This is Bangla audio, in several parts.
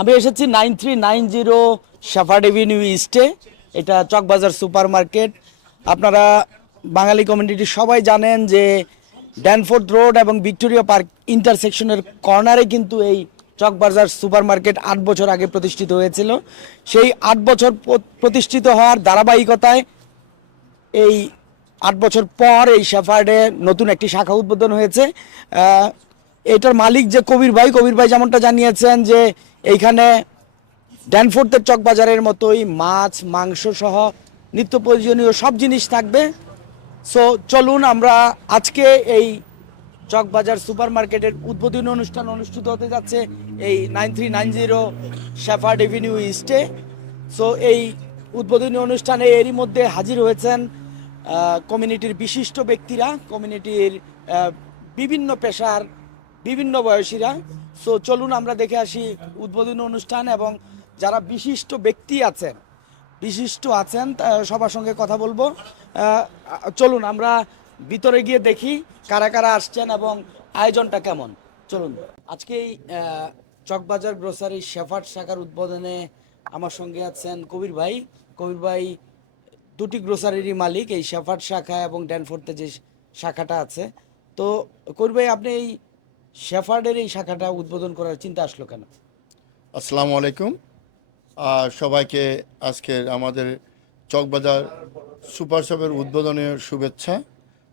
আমি এসেছি 9390 শাফার্ড এভিনিউ ইস্টে। এটা চকবাজার সুপার মার্কেট। আপনারা বাঙালি কমিউনিটি সবাই জানেন যে ড্যানফোর্ড রোড এবং ভিক্টোরিয়া পার্ক ইন্টারসেকশনের কর্নারে কিন্তু এই চকবাজার সুপার মার্কেট 8 বছর আগে প্রতিষ্ঠিত হয়েছিল। সেই 8 বছর প্রতিষ্ঠিত হওয়ার ধারাবাহিকতায় এই 8 বছর পর এই শেফার্ডে নতুন একটি শাখা উদ্বোধন হয়েছে। এটার মালিক যে কবির ভাই যেমনটা জানিয়েছেন যে এইখানে ড্যানফোর্ডের চকবাজারের মতোই মাছ মাংস সহ নিত্য প্রয়োজনীয় সব জিনিস থাকবে। সো চলুন আমরা আজকে এই চকবাজার সুপার মার্কেটের উদ্বোধনী অনুষ্ঠান অনুষ্ঠিত হতে যাচ্ছে এই 9390 শেফার্ড এভিনিউ ইস্টে। সো এই উদ্বোধনী অনুষ্ঠানে এরই মধ্যে হাজির হয়েছেন কমিউনিটির বিশিষ্ট ব্যক্তিরা, কমিউনিটির বিভিন্ন পেশার বিভিন্ন বয়সীরা। সো চলুন আমরা দেখে আসি উদ্বোধনী অনুষ্ঠান এবং যারা বিশিষ্ট আছেন সবার সঙ্গে কথা বলবো। চলুন আমরা ভিতরে গিয়ে দেখি কারা কারা আসছেন এবং আয়োজনটা কেমন। চলুন আজকে এই চকবাজার গ্রোসারি শেফার্ড শাখার উদ্বোধনে আমার সঙ্গে আছেন কবির ভাই দুটি গ্রোসারিরই মালিক, এই শেফার্ড শাখা এবং ড্যানফোর্ডে যে শাখাটা আছে। তো কবির ভাই, আপনি এই শেফার্ডের এই শাখাটা উদ্বোধন করার চিন্তা আসলো কেন? আসসালামু আলাইকুম সবাইকে। আজকের আমাদের চকবাজার সুপার শপের উদ্বোধনের শুভেচ্ছা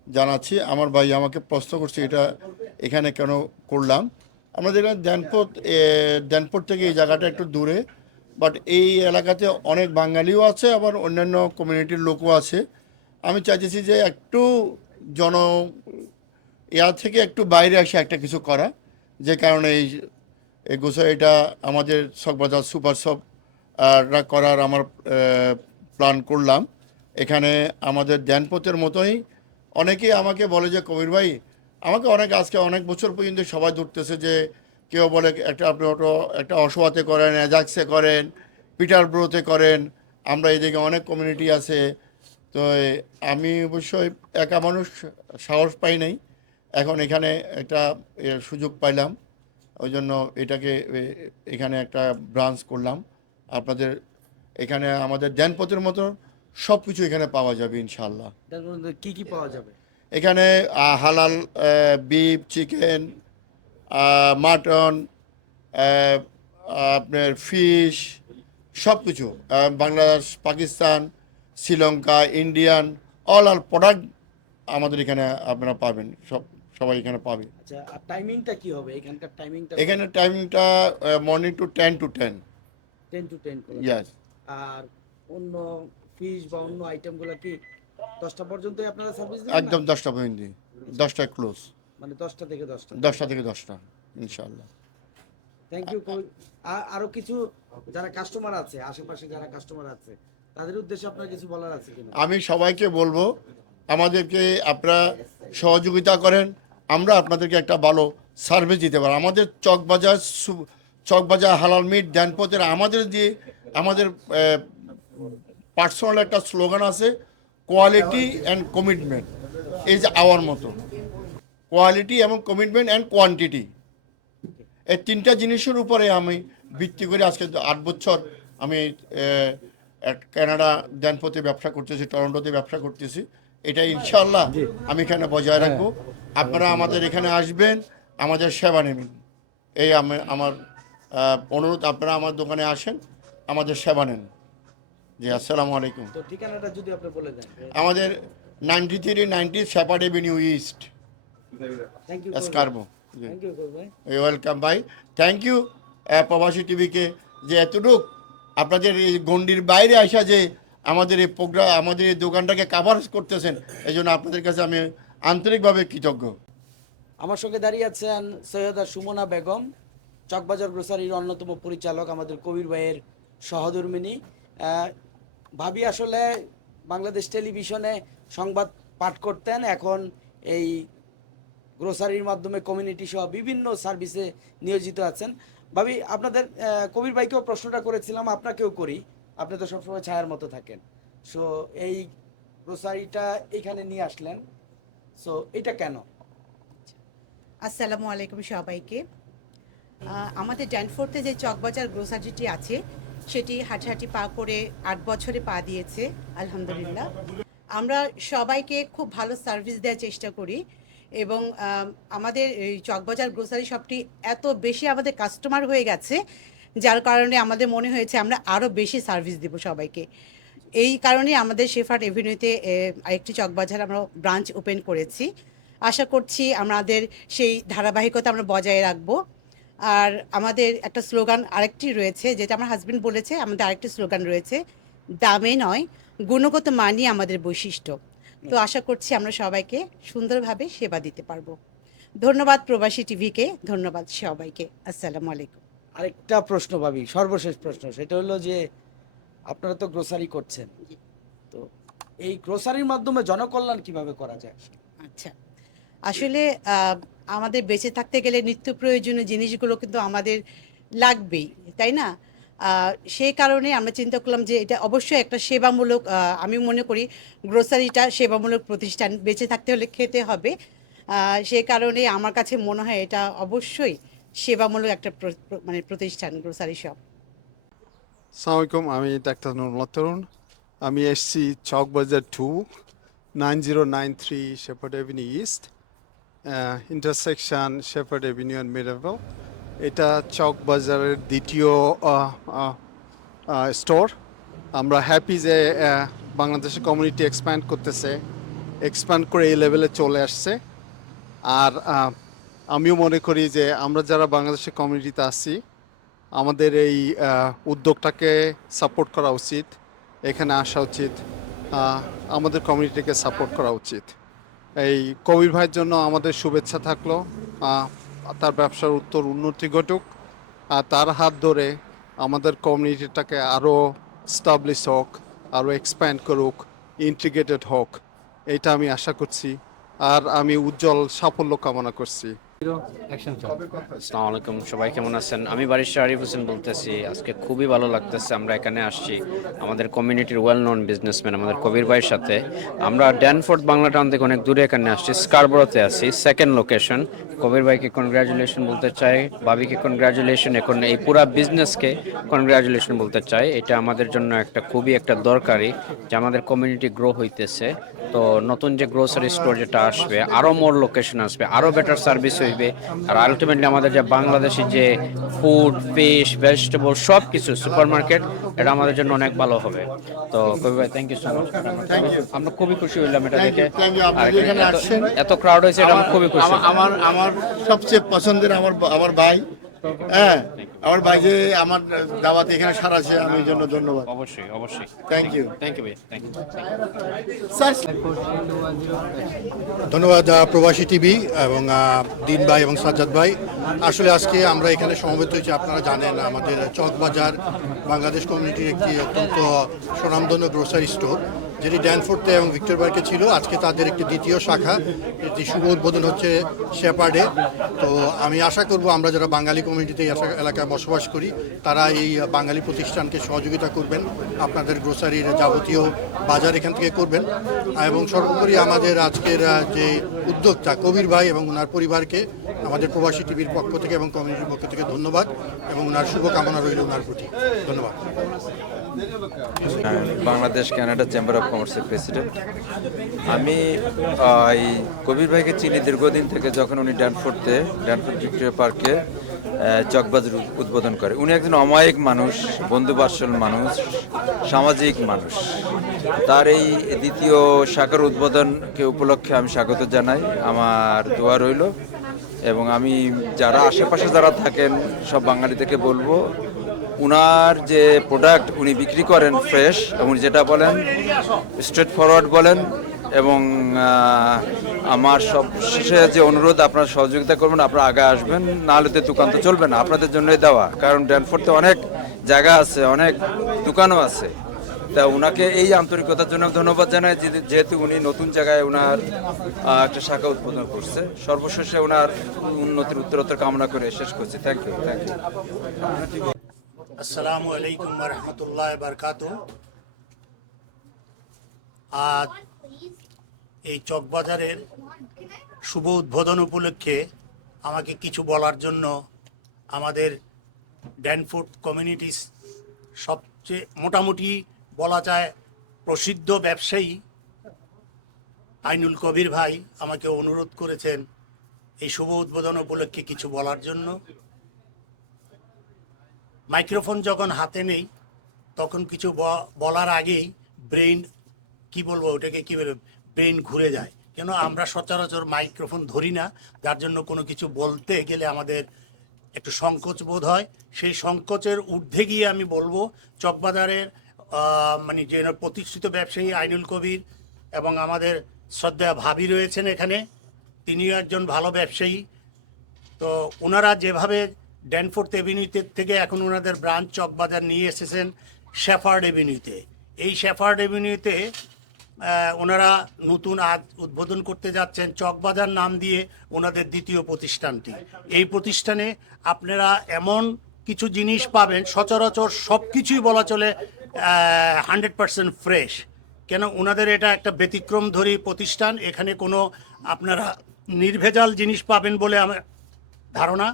জানাচ্ছি। আমার ভাই আমাকে প্রশ্ন করছে এটা এখানে কেন করলাম। আমাদের ড্যানফোর্ড থেকে এই জায়গাটা একটু দূরে, বাট এই এলাকাতে অনেক বাঙালিও আছে, আবার অন্যান্য কমিউনিটির লোকও আছে। আমি চাইতেছি যে একটু জন থেকে একটু বাইরে এসে একটা কিছু করা, যে কারণে এই গ্রোসারিটা আমাদের চকবাজার সুপার শপ করার আমার প্ল্যান করলাম। এখানে আমাদের ড্যানপোতের মতোই অনেকেই আমাকে বলে যে কবির ভাই, আমাকে আজকে অনেক বছর পর্যন্ত সবাই ধরতেছে যে কেউ বলে আপনি একটা অসোয়াতে করেন, অ্যাজাক্সে করেন, পিটার ব্রোতে করেন, আমরা এদিকে অনেক কমিউনিটি আছে। তো আমি অবশ্যই একা মানুষ সাহস পাই নাই, এখন এখানে একটা সুযোগ পাইলাম, ওই জন্য এখানে একটা ব্রাঞ্চ করলাম। আপনাদের এখানে আমাদের ড্যানপথের মতো সব কিছু এখানে পাওয়া যাবে ইনশাল্লাহ। কি পাওয়া যাবে এখানে? হালাল বিফ, চিকেন, মাটন, আপনার ফিশ, সব কিছু, বাংলাদেশ, পাকিস্তান, শ্রীলঙ্কা, ইন্ডিয়ান, অল আর প্রোডাক্ট আমাদের এখানে আপনারা পাবেন, সবাই এখানে পাবে। আচ্ছা, আর টাইমিংটা কি হবে এখানকার? এখানে টাইমিংটা মর্নিং টু 10 to 10। 10 to 10 করে। ইয়াস। আর অন্য ফিশ বা অন্য আইটেমগুলো কি 10টা পর্যন্তই আপনারা সার্ভিস দেন? একদম 10টা পর্যন্ত, 10টায় ক্লোজ। মানে 10টা থেকে 10টা? 10টা থেকে 10টা ইনশাআল্লাহ। Thank you. আরো কিছু যারা কাস্টমার আছে, আশেপাশে যারা কাস্টমার আছে, তাদের উদ্দেশ্যে আপনার কিছু বলার আছে কিনা? আমি সবাইকে বলবো, আমাদেরকে আপনারা সহযোগিতা করেন, আমরা আপনাদেরকে একটা ভালো সার্ভিস দিতে পারি। আমাদের চকবাজার হালাল মিট ড্যানপথের আমাদের পার্সোনাল একটা স্লোগান আছে, quality and commitment is our মতো। কোয়ালিটি এবং কমিটমেন্ট অ্যান্ড কোয়ান্টিটি, এই তিনটা জিনিসের উপরে আমি ভিত্তি করে আজকে 8 বছর আমি কানাডা ড্যানপথে ব্যবসা করতেছি, টরন্টোতে ব্যবসা করতেছি। এটা ইনশাআল্লাহ আমি এখানে বজায় রাখবো। আপনারা আমাদের এখানে আসবেন, আমাদের সেবা নেবেন, এই আমার অনুরোধ। আপনারা আমার দোকানে আসেন, আমাদের সেবা নেন। জি, আসসালামু আলাইকুম। তো ঠিকানাটা যদি আপনি বলে দেন। আমাদের 9390 Sheppard Avenue East, thank you Scarborough. Thank you ভাই। ওয়েলকাম ভাই, থ্যাংক ইউ প্রবাসী টিভিকে, যে এতটুক আপনাদের এই গণ্ডির বাইরে আসা যে আমাদের এই প্রোগ্রাম, আমাদের এই দোকানটাকে কাভার করতেছেন, এই জন্য আপনাদের কাছে আমি আন্তরিকভাবে কৃতজ্ঞ। আমার সঙ্গে দাঁড়িয়ে আছেন সৈয়দা সুমনা বেগম, চকবাজার গ্রোসারির অন্যতম পরিচালক, আমাদের কবির ভাইয়ের সহধর্মিনী। ভাবি আসলে বাংলাদেশ টেলিভিশনে সংবাদ পাঠ করতেন, এখন এই গ্রোসারির মাধ্যমে কমিউনিটি সহ বিভিন্ন সার্ভিসে নিয়োজিত আছেন। ভাবি, আপনাদের কবির ভাইকেও প্রশ্নটা করেছিলাম, আপনাকেও করি। আপনি তো সবসময় ছায়ার মতো থাকেন। সো এই গ্রোসারিটা এইখানে নিয়ে আসলেন, সো এটা কেন? আসসালামু আলাইকুম সবাইকে। আমাদের ড্যানফোর্থে যে চকবাজার গ্রোসারিটি আছে সেটি হাঁটাহাঁটি পা করে 8 বছরে পা দিয়েছে আলহামদুলিল্লাহ। আমরা সবাইকে খুব ভালো সার্ভিস দেওয়ার চেষ্টা করি এবং আমাদের এই চকবাজার গ্রোসারি শপটি এত বেশি আমাদের কাস্টমার হয়ে গেছে, যার কারণে আমাদের মনে হয়েছে আমরা আরও বেশি সার্ভিস দেব সবাইকে। এই কারণে আমাদের শেফার্ড এভিনিউতে আরেকটি চকবাজার আমরা ব্রাঞ্চ ওপেন করেছি। আশা করছি আমাদের সেই ধারাবাহিকতা আমরা বজায় রাখবো। আর আমাদের একটা স্লোগান আরেকটি রয়েছে, যেটা আমার হাজবেন্ড বলেছে, আমাদের আরেকটি স্লোগান রয়েছে, দামে নয় গুণগত মানই আমাদের বৈশিষ্ট্য। তো আশা করছি আমরা সবাইকে সুন্দরভাবে সেবা দিতে পারবো। ধন্যবাদ প্রবাসী টিভিকে, ধন্যবাদ সবাইকে। আসসালামু আলাইকুম। আরেকটা প্রশ্ন ভাবি, সর্বশেষ প্রশ্ন, সেটা হলো যে আপনারা তো গ্রোসারি করছেন, তো এই গ্রোসারির মাধ্যমে জনকল্যাণ কিভাবে করা যায়? আচ্ছা, আসলে আমাদের বেঁচে থাকতে গেলে নিত্য প্রয়োজনীয় জিনিসগুলো কিন্তু আমাদের লাগবেই, তাই না? সেই কারণে আমরা চিন্তা করলাম যে এটা অবশ্যই একটা সেবামূলক, আমি মনে করি গ্রোসারিটা সেবামূলক প্রতিষ্ঠান, বেঁচে থাকতে হলে খেতে হবে। সেই কারণে আমার কাছে মনে হয় এটা অবশ্যই সেবামূলক একটা মানে প্রতিষ্ঠান গ্রোসারি শপ। আসসালামু আলাইকুম, আমি ডাক্তার নুরুল্লাহ তরুণ। আমি এসছি Chawkbazar 2, 9093 Sheppard Avenue East, intersection Sheppard Avenue and Meadowvale. এটা চকবাজারের দ্বিতীয় স্টোর। আমরা হ্যাপি যে বাংলাদেশের কমিউনিটি এক্সপ্যান্ড করতেছে, এক্সপ্যান্ড করে এই লেভেলে চলে আসছে। আর আমিও মনে করি যে আমরা যারা বাংলাদেশের কমিউনিটিতে আছি, আমাদের এই উদ্যোগটাকে সাপোর্ট করা উচিত, এখানে আসা উচিত, আমাদের কমিউনিটিকে সাপোর্ট করা উচিত। এই কবির ভাইয়ের জন্য আমাদের শুভেচ্ছা থাকলো, তার ব্যবসার উন্নতি ঘটুক, আর তার হাত ধরে আমাদের কমিউনিটিটাকে আরও স্টাবলিশ হোক, আরও এক্সপ্যান্ড করুক, ইন্টিগ্রেটেড হোক, এইটা আমি আশা করছি। আর আমি উজ্জ্বল সাফল্য কামনা করছি। আসসালামু আলাইকুম, সবাই কেমন আছেন? আমি বারিস্টার আরিফ হোসেন বলতেছি। আজকে খুবই ভালো লাগতেছে, আমরা এখানে আসছি আমাদের কমিউনিটির ওয়েল নন বিজনেসম্যান আমাদের কবির ভাইয়ের সাথে। আমরা ড্যানফোর্থ বাংলা টাউন থেকে অনেক দূরে এখানে আসছি, স্কারবোরোতে আছি, সেকেন্ড লোকেশন। কবির ভাইকে কনগ্রাচুলেশন বলতে চাই, ভাবিকে কনগ্রাচুলেশন, এখন এই পুরা বিজনেসকে কনগ্রাচুলেশন বলতে চাই। এটা আমাদের জন্য একটা খুবই একটা দরকারি, যে আমাদের কমিউনিটি গ্রো হইতেছে। তো নতুন যে গ্রোসারি স্টোর যেটা আসবে, আরও মোর লোকেশন আসবে, আরও বেটার সার্ভিস হইবে। আর আলটিমেটলি আমাদের যে বাংলাদেশি যে ফুড, ফিশ, ভেজিটেবল সব কিছু সুপার মার্কেট, এটা আমাদের জন্য অনেক ভালো হবে। তো কবি ভাই, থ্যাংক ইউ সো মাচ। আমরা খুবই খুশি হইলাম এটা দেখে। আর এত ক্রাউড হয়েছে, এটা আমরা খুবই খুশি। আমার সবচেয়ে পছন্দের আমার ভাই, হ্যাঁ, আমার ভাই যে আমার দাওয়াতে এখানে সারাছে, আমি এই জন্য ধন্যবাদ। অবশ্যই অবশ্যই, থ্যাংক ইউ। থ্যাংক ইউ ভাই, থ্যাংক ইউ। ধন্যবাদ প্রবাসী টিভি এবং দিন ভাই এবং সাজ্জাদ ভাই। আসলে আজকে আমরা এখানে সমবেত হয়েছি, আপনারা জানেন আমাদের চকবাজার বাংলাদেশ কমিউনিটির একটি অত্যন্ত স্বনামধন্য গ্রোসারি স্টোর, যেটি ড্যানফোর্থে এবং ভিক্টর পার্কে ছিল। আজকে তাদের একটি দ্বিতীয় শাখা, এটি শুভ উদ্বোধন হচ্ছে শেপার্ডে। তো আমি আশা করব আমরা যারা বাঙালি কমিউনিটিতে এই এলাকায় বসবাস করি, তারা এই বাঙালি প্রতিষ্ঠানকে সহযোগিতা করবেন, আপনাদের গ্রোসারির যাবতীয় বাজার এখান থেকে করবেন। এবং সর্বোপরি আমাদের আজকের যে উদ্যোক্তা কবির ভাই এবং ওনার পরিবারকে আমাদের প্রবাসী টিভির পক্ষ থেকে এবং কমিউনিটির পক্ষ থেকে ধন্যবাদ, এবং ওনার শুভকামনা রইল ওনার প্রতি। ধন্যবাদ। বাংলাদেশ কানাডা চেম্বার অফ কমার্সের প্রেসিডেন্ট। আমি এই কবির ভাইকে চিনি দীর্ঘদিন থেকে, যখন উনি ড্যানফোর্থ ভিক্টোরিয়া পার্কে চকবাজার উদ্বোধন করে। উনি একজন অমায়িক মানুষ, বন্ধুবাৎসল মানুষ, সামাজিক মানুষ। তার এই দ্বিতীয় শাখার উদ্বোধনকে উপলক্ষে আমি স্বাগত জানাই, আমার দোয়া রইল। এবং আমি যারা আশেপাশে যারা থাকেন সব বাঙালি থেকে বলবো, উনার যে প্রোডাক্ট উনি বিক্রি করেন ফ্রেশ, এবং যেটা বলেন স্ট্রেট ফরওয়ার্ড বলেন। এবং আমার সব শেষে যে অনুরোধ, আপনারা সহযোগিতা করবেন, আপনারা আগে আসবেন, নাহলে তো দোকান তো চলবে না, আপনাদের জন্যই দেওয়া। কারণ ড্যানফোর্থে অনেক জায়গা আছে, অনেক দোকানও আছে। তা উনাকে এই আন্তরিকতার জন্য ধন্যবাদ জানাই, যেহেতু উনি নতুন জায়গায় উনার একটা শাখা উদ্বোধন করছে। সর্বশেষে উনার উন্নতির উত্তরোত্তর কামনা করে শেষ করছি। Thank you, thank you. আসসালামু আলাইকুম ওয়া রাহমাতুল্লাহি ওয়া বারাকাতুহু। আজ এই চকবাজারের শুভ উদ্বোধন উপলক্ষে আমাকে কিছু বলার জন্য আমাদের ড্যানফোর্ড কমিউনিটিস সবচেয়ে মোটামুটি বলা যায় প্রসিদ্ধ ব্যবসায়ী আইনুল কবির ভাই আমাকে অনুরোধ করেছেন এই শুভ উদ্বোধন উপলক্ষে কিছু বলার জন্য। মাইক্রোফোন যখন হাতে নেই তখন কিছু বলার আগেই ব্রেইন কি বলবো ওটাকে কি বলবো ব্রেইন ঘুরে যায়, কেন আমরা সচরাচর মাইক্রোফোন ধরি না, যার জন্য কোনো কিছু বলতে গেলে আমাদের একটু সংকোচ বোধ হয়। সেই সংকোচের ঊর্ধ্বে গিয়ে আমি বলবো চকবাজারের মানে যে প্রতিষ্ঠিত ব্যবসায়ী আইনুল কবির এবং আমাদের শ্রদ্ধা ভাবি রয়েছেন এখানে, তিনিও একজন ভালো ব্যবসায়ী। তো ওনারা যেভাবে ড্যানফোর্থ এভিনিউতে থেকে এখন ওনাদের ব্রাঞ্চ চকবাজার নিয়ে এসেছেন শেফার্ড এভিনিউতে, এই শেফার্ড এভিনিউতে ওনারা নতুন আজ উদ্বোধন করতে যাচ্ছেন চকবাজার নাম দিয়ে ওনাদের দ্বিতীয় প্রতিষ্ঠানটি। এই প্রতিষ্ঠানে আপনারা এমন কিছু জিনিস পাবেন, সচরাচর সব কিছুই বলা চলে 100% ফ্রেশ, কেন ওনাদের এটা একটা ব্যতিক্রমধর্মী প্রতিষ্ঠান। এখানে কোনো আপনারা নির্ভেজাল জিনিস পাবেন বলে আমার ধারণা।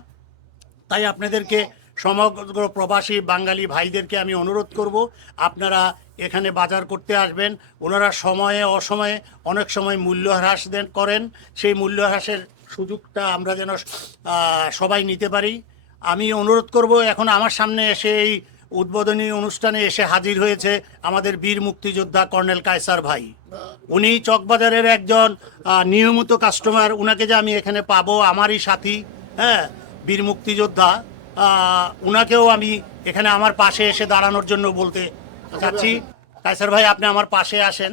তাই আপনাদেরকে সমগ্র প্রবাসী বাঙালি ভাইদেরকে আমি অনুরোধ করব আপনারা এখানে বাজার করতে আসবেন। ওনারা সময়ে অসময়ে অনেক সময় মূল্য হ্রাস করেন, সেই মূল্য হ্রাসের সুযোগটা আমরা যেন সবাই নিতে পারি। আমি অনুরোধ করব, এখন আমার সামনে এসে এই উদ্বোধনী অনুষ্ঠানে এসে হাজির হয়েছে আমাদের বীর মুক্তিযোদ্ধা কর্নেল কায়সার ভাই। উনি চকবাজারের একজন নিয়মিত কাস্টমার, উনাকে যে আমি এখানে পাবো আমারই সাথী, হ্যাঁ, বীর মুক্তিযোদ্ধা, উনাকেও আমি এখানে আমার পাশে এসে দাঁড়ানোর জন্য বলতে চাচ্ছি। কায়সার ভাই আপনি আমার পাশে আসেন।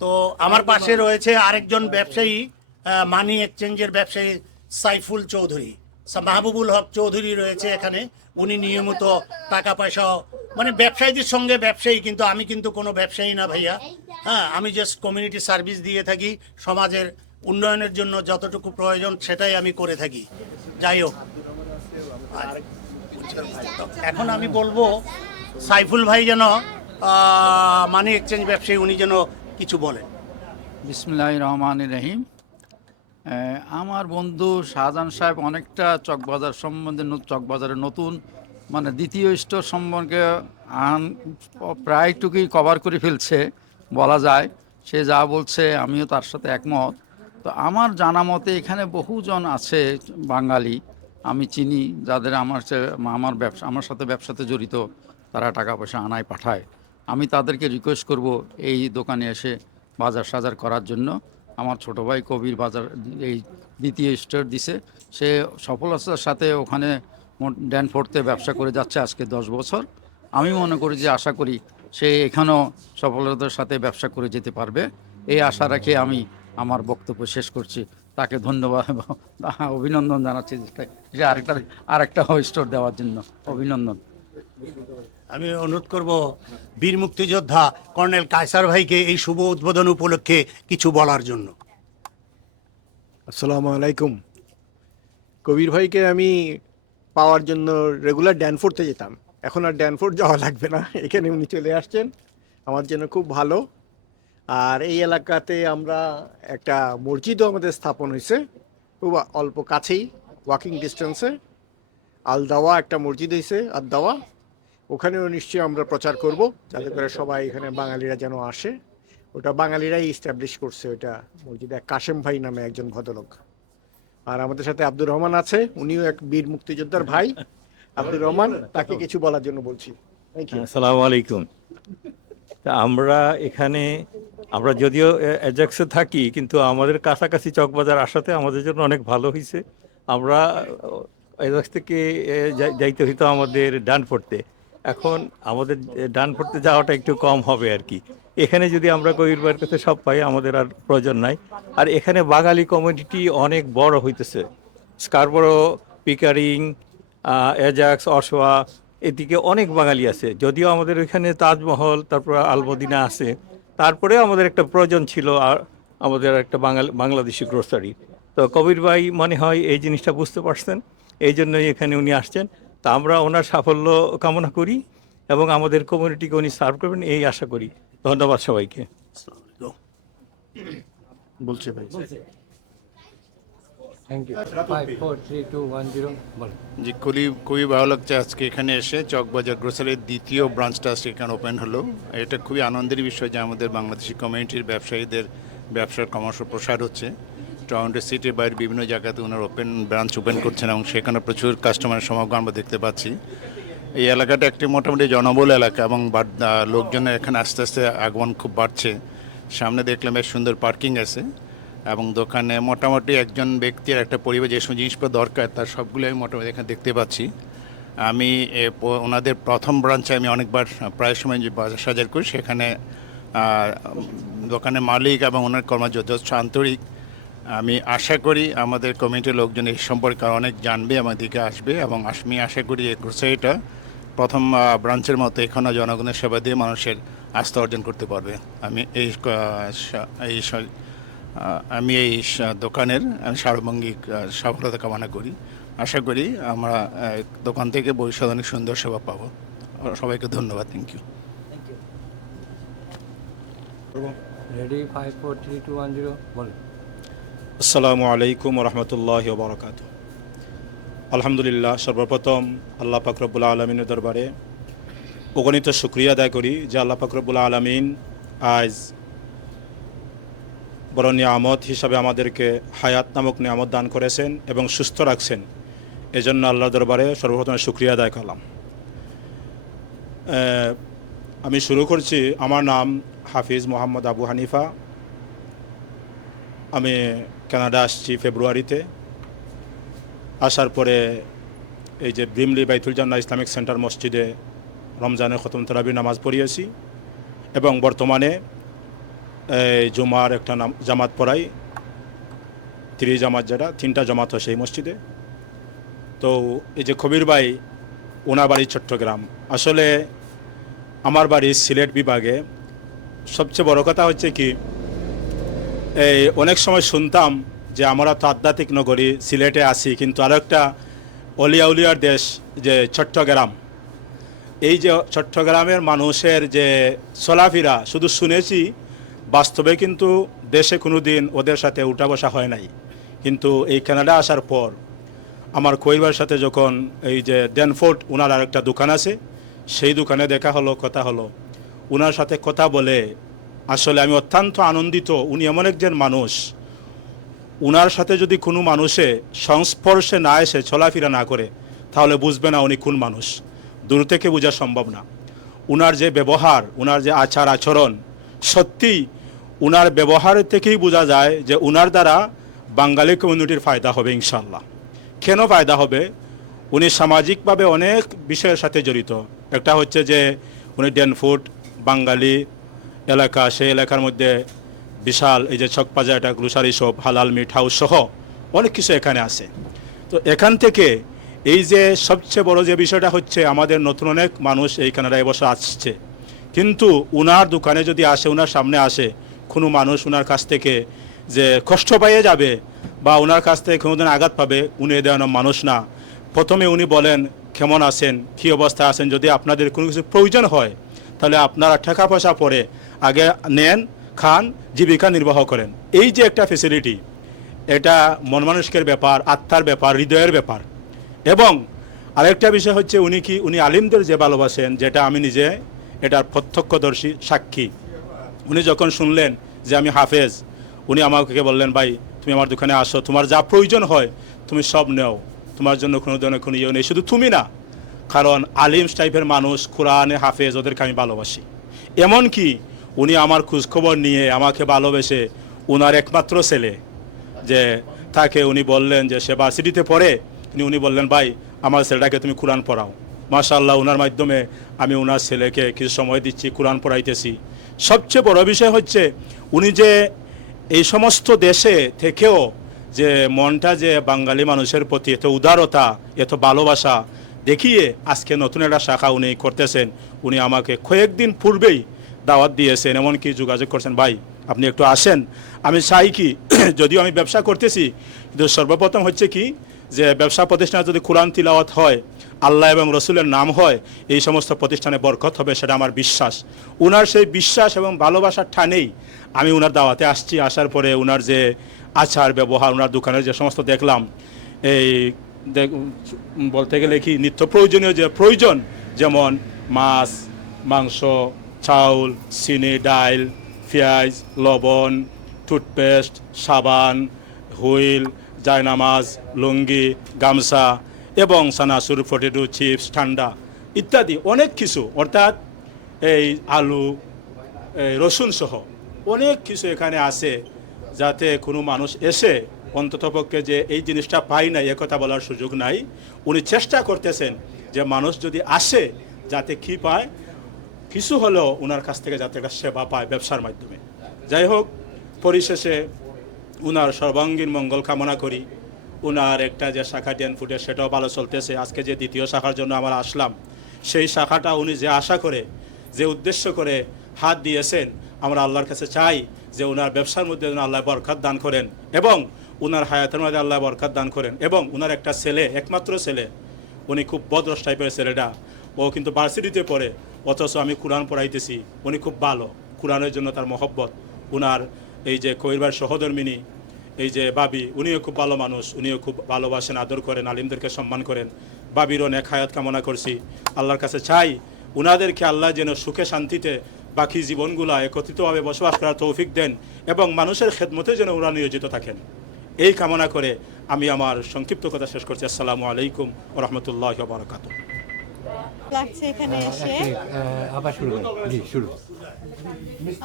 তো আমার পাশে রয়েছে আরেকজন ব্যবসায়ী, মানি এক্সচেঞ্জের ব্যবসায়ী সাইফুল চৌধুরী, মাহবুবুল হক চৌধুরী রয়েছে এখানে। উনি নিয়মিত টাকা পয়সা মানে ব্যবসায়ীদের সঙ্গে ব্যবসায়ী, কিন্তু আমি কিন্তু কোনো ব্যবসায়ী না ভাইয়া, হ্যাঁ, আমি জাস্ট কমিউনিটি সার্ভিস দিয়ে থাকি, সমাজের উন্নয়নের জন্য যতটুকু প্রয়োজন সেটাই আমি করে থাকি। যাই হোক, এখন আমি বলবো সাইফুল ভাই যেন মানি এক্সচেঞ্জ ব্যবসায়ী, উনি যেন কিছু বলেন। বিসমিল্লাহির রহমানির রহিম। আমার বন্ধু শাহজাহান সাহেব অনেকটা চকবাজার সম্বন্ধে চকবাজারের নতুন মানে দ্বিতীয় স্টোর সম্পর্কে প্রায়টুকুই কভার করে ফেলছে বলা যায়। সে যা বলছে আমিও তার সাথে একমত। তো আমার জানা মতে এখানে বহুজন আছে বাঙালি আমি চিনি, যাদের আমার সাথে ব্যবসাতে জড়িত, তারা টাকা পয়সা আনায় পাঠায়। আমি তাদেরকে রিকোয়েস্ট করব এই দোকানে এসে বাজার সাজার করার জন্য। আমার ছোট ভাই কবির বাজার এই দ্বিতীয় স্টোর দিছে, সে সফলতার সাথে ওখানে ড্যানফোর্থে ব্যবসা করে যাচ্ছে আজকে 10 বছর। আমি মনে করি যে আশা করি সে এখানেও সফলতার সাথে ব্যবসা করে যেতে পারবে, এই আশা রাখে আমি আমার বক্তব্য শেষ করছি। তাকে ধন্যবাদ এবং অভিনন্দন জানাচ্ছি যে আরেকটা স্টোর দেওয়ার জন্য অভিনন্দন। আমি অনুরোধ করব বীর মুক্তিযোদ্ধা কর্নেল কায়সার ভাইকে এই শুভ উদ্বোধন উপলক্ষে কিছু বলার জন্য। আসসালামু আলাইকুম। কবির ভাইকে আমি পাওয়ার জন্য রেগুলার ড্যানফোর্থে যেতাম, এখন আর ড্যানফোর্থ যাওয়া লাগবে না, এখানে উনি চলে আসছেন, আমার জন্য খুব ভালো। আর এই এলাকাতে আমরা একটা মসজিদও আমাদের স্থাপন হয়েছে খুব অল্প কাছেই, ওয়াকিং ডিস্টেন্সে। আল দাওয়া একটা মসজিদ হয়েছে, আর দাওয়া, ওখানেও নিশ্চয়ই আমরা প্রচার করব যাতে করে সবাই এখানে বাঙালিরা যেন আসে। ওটা বাঙালিরাই ইস্টাবলিশ করছে ওটা মসজিদ, কাশেম ভাই নামে একজন ভদ্রলোক। আর আমাদের সাথে আব্দুর রহমান আছে, উনিও এক বীর মুক্তিযোদ্ধার ভাই। আব্দুর রহমান, তাকে কিছু বলার জন্য বলছি। আসসালামু আলাইকুম। তা আমরা যদিও অ্যাজাক্সে থাকি, কিন্তু আমাদের কাছাকাছি চকবাজার আসাতে আমাদের জন্য অনেক ভালো হয়েছে। আমরা অ্যাজাক্স থেকে যাইতে হইতো আমাদের ডানফোর্থে, এখন আমাদের ডানফোর্থে যাওয়াটা একটু কম হবে আর কি। এখানে যদি আমরা কবির ভাইয়ের কাছে সব পাই আমাদের আর প্রয়োজন নাই। আর এখানে বাঙালি কমিউনিটি অনেক বড় হইতেছে, স্কারবোরো, পিকারিং, অ্যাজাক্স, অসোয়া, এদিকে অনেক বাঙালি আছে। যদিও আমাদের ওইখানে তাজমহল, তারপর আলমদিনা আছে, তারপরে আমাদের একটা প্রয়োজন ছিল আর আমাদের একটা বাংলাদেশি গ্রোসারি। তো কবির ভাই মনে হয় এই জিনিসটা বুঝতে পারছেন, এই জন্যই এখানে উনি আসছেন। তা আমরা ওনার সাফল্য কামনা করি এবং আমাদের কমিউনিটিকে উনি সার্ভ করবেন এই আশা করি। ধন্যবাদ সবাইকে। বলছে ভাই জি, খুবই খুবই ভালো লাগছে আজকে এখানে এসে চকবাজার গ্রোসারির দ্বিতীয় ব্রাঞ্চটা আজকে এখানে ওপেন হলো। এটা খুবই আনন্দের বিষয় যে আমাদের বাংলাদেশি কমিউনিটির ব্যবসায়ীদের ব্যবসার ক্রমশ প্রসার হচ্ছে। টরন্টো সিটির বাইরে বিভিন্ন জায়গাতে ওনার ব্রাঞ্চ ওপেন করছেন এবং সেখানে প্রচুর কাস্টমারের সমাগম আমরা দেখতে পাচ্ছি। এই এলাকাটা একটি মোটামুটি জনবহুল এলাকা এবং লোকজনের এখানে আস্তে আস্তে আগমন খুব বাড়ছে। সামনে দেখলাম বেশ সুন্দর পার্কিং আছে এবং দোকানে মোটামুটি একজন ব্যক্তির একটা পরিবার যে সমস্ত জিনিসপত্র দরকার তার সবগুলো আমি মোটামুটি এখানে দেখতে পাচ্ছি। আমি ওনাদের প্রথম ব্রাঞ্চে আমি অনেকবার প্রায় সময় যে বাজার সাজার করি সেখানে দোকানের মালিক এবং ওনার কর্মচারী যথেষ্ট আন্তরিক। আমি আশা করি আমাদের কমিটির লোকজন এই সম্পর্কে অনেক জানবে আমার দিকে আসবে এবং আমি আশা করি এই গ্রোসারিটা প্রথম ব্রাঞ্চের মতো এখানে জনগণের সেবা দিয়ে মানুষের আস্থা অর্জন করতে পারবে। আমি এই দোকানের সার্বঙ্গিক সফলতা কামনা করি। আশা করি আমরা দোকান থেকে ভবিষ্যৎ অনেক সুন্দর সেবা পাবো। সবাইকে ধন্যবাদ। Thank you. আসসালামু আলাইকুম রহমতুল্লাহ বারকাত। আলহামদুলিল্লাহ, সর্বপ্রথম আল্লাহ পাক রব্বুল আলমিনের দরবারে অগণিত শুকরিয়া আদায় করি যে আল্লাহ পাক রব্বুল আলমিন আজ বড় নিয়ামত হিসাবে আমাদেরকে হায়াত নামক নিয়ামত দান করেছেন এবং সুস্থ রাখছেন। এজন্য আল্লাহর দরবারে সর্বপ্রথম শুকরিয়া আদায় করলাম। আমি শুরু করছি। আমার নাম হাফিজ মোহাম্মদ আবু হানিফা। আমি কানাডা আসছি ফেব্রুয়ারিতে। আসার পরে এই যে ব্রিমলি বাইতুল জান্নাহ ইসলামিক সেন্টার মসজিদে রমজানের খতম তারাবির নামাজ পড়িয়েছি এবং বর্তমানে জুমার একটা জামাত পড়াই, 3 জামাত, যেটা 3টা জামাত হয় সেই মসজিদে। তো এই যে কবির ভাই, ওনার বাড়ি চট্টগ্রাম। আসলে আমার বাড়ি সিলেট বিভাগে। সবচেয়ে বড় কথা হচ্ছে কি, এই অনেক সময় শুনতাম যে আমরা তো আধ্যাত্মিক নগরী সিলেটে আসি, কিন্তু আরও একটা অলিয়া উলিয়ার দেশ যে চট্টগ্রাম। এই যে চট্টগ্রামের মানুষের যে চলাফেরা শুধু শুনেছি, বাস্তবে কিন্তু দেশে কোনো দিন ওদের সাথে উঠা বসা হয় নাই। কিন্তু এই কানাডা আসার পর আমার কইবার সাথে যখন এই যে ড্যানফোর্ড ওনার আর একটা দোকান আছে, সেই দোকানে দেখা হলো, কথা হলো, ওনার সাথে কথা বলে আসলে আমি অত্যন্ত আনন্দিত। উনি এমন একজন মানুষ, উনার সাথে যদি কোনো মানুষে সংস্পর্শে না এসে চলাফেরা না করে তাহলে বুঝবে না উনি কোন মানুষ। দূর থেকে বোঝা সম্ভব না। উনার যে ব্যবহার, উনার যে আচার আচরণ, সত্যি উনার ব্যবহার থেকেই বোঝা যায় যে উনার দ্বারা বাঙালি কমিউনিটির ফায়দা হবে ইনশাল্লাহ। কেন ফায়দা হবে? উনি সামাজিকভাবে অনেক বিষয়ের সাথে জড়িত। একটা হচ্ছে যে উনি ড্যানফোর্ড বাঙালি এলাকা, সেই এলাকার মধ্যে বিশাল এই যে চকবাজার, একটা গ্রোসারি শপ, হালাল মিট হাউস সহ অনেক কিছু এখানে আছে। তো এখান থেকে এই যে সবচেয়ে বড় যে বিষয়টা হচ্ছে, আমাদের নতুন অনেক মানুষ এই কানাডায় বসে আসছে, কিন্তু উনার দোকানে যদি আসে, উনার সামনে আসে, কোনো মানুষ উনার কাছ থেকে যে কষ্ট পাইয়ে যাবে বা ওনার কাছ থেকে কোনোদিন আঘাত পাবে, উনি এ ধরনের মানুষ না। প্রথমে উনি বলেন কেমন আছেন, কী অবস্থায় আছেন, যদি আপনাদের কোনো কিছু প্রয়োজন হয় তাহলে আপনারা টাকা পয়সা পরে আগে নেন, খান, জীবিকা নির্বাহ করেন। এই যে একটা ফেসিলিটি, এটা মন মানুষের ব্যাপার, আত্মার ব্যাপার, হৃদয়ের ব্যাপার। এবং আরেকটা বিষয় হচ্ছে উনি আলিমদের যে ভালোবাসেন, যেটা আমি নিজে এটার প্রত্যক্ষদর্শী সাক্ষী। উনি যখন শুনলেন যে আমি হাফেজ, উনি আমাকে বললেন, ভাই তুমি আমার দোকানে আসো, তোমার যা প্রয়োজন হয় তুমি সব নেও, তোমার জন্য কোনো ধরনের কোনো ইয়ে নেই। শুধু তুমি না, কারণ আলিম টাইপের মানুষ, কোরআনে হাফেজ, ওদেরকে আমি ভালোবাসি। এমনকি উনি আমার খোঁজখবর নিয়ে আমাকে ভালোবেসে ওনার একমাত্র ছেলে যে তাকে উনি বললেন যে সে ভার্সিটিতে পড়ে, উনি বললেন, ভাই আমার ছেলেটাকে তুমি কোরআন পড়াও। মাশাআল্লাহ, ওনার মাধ্যমে আমি ওনার ছেলেকে কিছু সময় দিচ্ছি, কোরআন পড়াইতেছি। সবচেয়ে বড় বিষয় হচ্ছে উনি যে এই সমস্ত দেশে থেকেও যে মনটা যে বাঙালি মানুষের প্রতি এত উদারতা, এত ভালোবাসা দেখিয়ে আজকে নতুন একটা শাখা উনি করতেছেন। উনি আমাকে কয়েকদিন পূর্বেই দাওয়াত দিয়েছেন, এমনকি যোগাযোগ করছেন, ভাই আপনি একটু আসেন। আমি চাই কি, যদিও আমি ব্যবসা করতেছি, কিন্তু সর্বপ্রথম হচ্ছে কি যে ব্যবসা প্রতিষ্ঠানে যদি কোরআন তিলাওয়াত হয়, আল্লাহ এবং রসুলের নাম হয়, এই সমস্ত প্রতিষ্ঠানে বরকত হবে, সেটা আমার বিশ্বাস। উনার সেই বিশ্বাস এবং ভালোবাসার ঠানেই আমি উনার দাওয়াতে আসছি। আসার পরে উনার যে আচার ব্যবহার, উনার দোকানের যে সমস্ত দেখলাম, এই বলতে গেলে কি নিত্য প্রয়োজনীয় যে প্রয়োজন, যেমন মাছ, মাংস, চাউল, চিনি, ডাল, পেঁয়াজ, লবণ, টুথপেস্ট, সাবান, হুইল, জায়নামাজ, লুঙ্গি, গামছা এবং সানাসুর, পটেটো চিপস, ঠান্ডা ইত্যাদি অনেক কিছু, অর্থাৎ এই আলু, রসুন সহ অনেক কিছু এখানে আছে, যাতে কোনো মানুষ এসে অন্ততপক্ষে যে এই জিনিসটা পাই না এ কথা বলার সুযোগ নাই। উনি চেষ্টা করতেছেন যে মানুষ যদি আসে যাতে কি পায়, কিছু হলেও ওনার কাছ থেকে যাতে একটা সেবা পায় ব্যবসার মাধ্যমে। যাই হোক, পরিশেষে উনার সর্বাঙ্গীন মঙ্গল কামনা করি। উনার একটা যে শাখা ড্যান ফুডের সেটাও ভালো চলতেছে। আজকে যে দ্বিতীয় শাখার জন্য আমরা আসলাম, সেই শাখাটা উনি যে আশা করে, যে উদ্দেশ্য করে হাত দিয়েছেন, আমরা আল্লাহর কাছে চাই যে ওনার ব্যবসার মধ্যে যেন আল্লাহ বরকত দান করেন এবং ওনার হায়াতের মধ্যে আল্লাহ বরকত দান করেন। এবং ওনার একটা ছেলে, একমাত্র ছেলে, উনি খুব বদরস টাইপের ছেলেটা, ও কিন্তু ভার্সিটিতে পড়ে, অথচ আমি কোরআন পড়াইতেছি। উনি খুব ভালো, কোরআনের জন্য তার মহব্বত। উনার এই যে কবির সহধর্মিনী, এই যে বাবি, উনিও খুব ভালো মানুষ, উনিও খুব ভালোবাসেন, আদর করেন, আলিমদেরকে সম্মান করেন। বাবিরও নেক হায়াত কামনা করছি। আল্লাহর কাছে চাই উনাদেরকে আল্লাহ যেন সুখে শান্তিতে বাকি জীবনগুলো একত্রিতভাবে বসবাস করার তৌফিক দেন এবং মানুষের খেদমতে যেন ওরা নিয়োজিত থাকেন। এই কামনা করে আমি আমার সংক্ষিপ্ত কথা শেষ করছি। আসসালামু আলাইকুম ওয়া রাহমাতুল্লাহি ওয়া বারাকাতুহু। লাগছে এখানে এসে,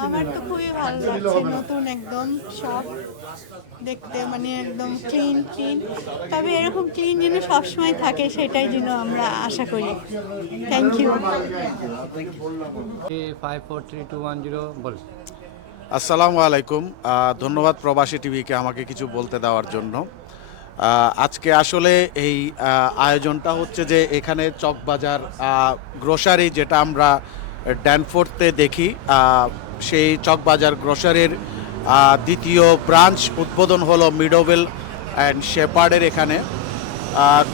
আমার তো খুবই ভালো লাগছে। নতুন একদম সব দেখতে, মানে একদম ক্লিন। তবে এরকম ক্লিন যেন সবসময় থাকে, সেটাই যেন আমরা আশা করি। Thank you. 543210 বল। আসসালামু আলাইকুম। ধন্যবাদ প্রবাসী টিভিকে আমাকে কিছু বলতে দেওয়ার জন্য। আজকে আসলে এই আয়োজনটা হচ্ছে যে এখানে চকবাজার গ্রোসারি, যেটা আমরা ড্যানফোর্থে দেখি, সেই চকবাজার গ্রোসারির দ্বিতীয় ব্রাঞ্চ উদ্বোধন হলো মিডোভেল অ্যান্ড শেপার্ডের এখানে।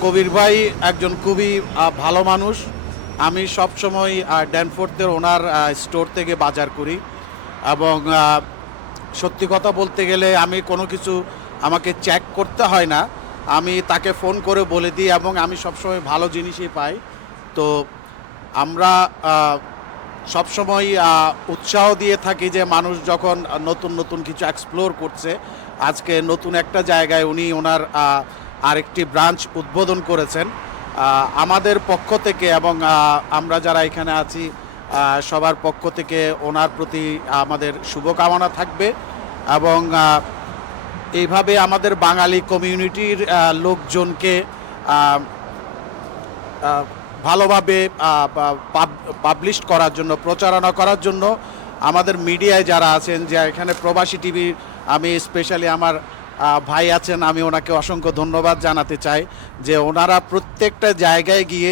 কবির ভাই একজন খুবই ভালো মানুষ। আমি সবসময় ড্যানফোর্থের ওনার স্টোর থেকে বাজার করি এবং সত্যি কথা বলতে গেলে আমি কোনো কিছু আমাকে চেক করতে হয় না, আমি তাকে ফোন করে বলে দিই এবং আমি সবসময় ভালো জিনিসই পাই। তো আমরা সবসময় উৎসাহ দিয়ে থাকি যে মানুষ যখন নতুন নতুন কিছু এক্সপ্লোর করছে, আজকে নতুন একটা জায়গায় উনি ওনার আরেকটি ব্রাঞ্চ উদ্বোধন করেছেন। আমাদের পক্ষ থেকে এবং আমরা যারা এখানে আছি সবার পক্ষ থেকে ওনার প্রতি আমাদের শুভকামনা থাকবে এবং এইভাবে আমাদের বাঙালি কমিউনিটির লোকজনকে ভালোভাবে পাবলিশ করার জন্য, প্রচারণা করার জন্য আমাদের মিডিয়ায় যারা আছেন, যে এখানে প্রবাসী টিভি, আমি স্পেশালি আমার ভাই আছেন, আমি ওনাকে অসংখ্য ধন্যবাদ জানাতে চাই যে ওনারা প্রত্যেকটা জায়গায় গিয়ে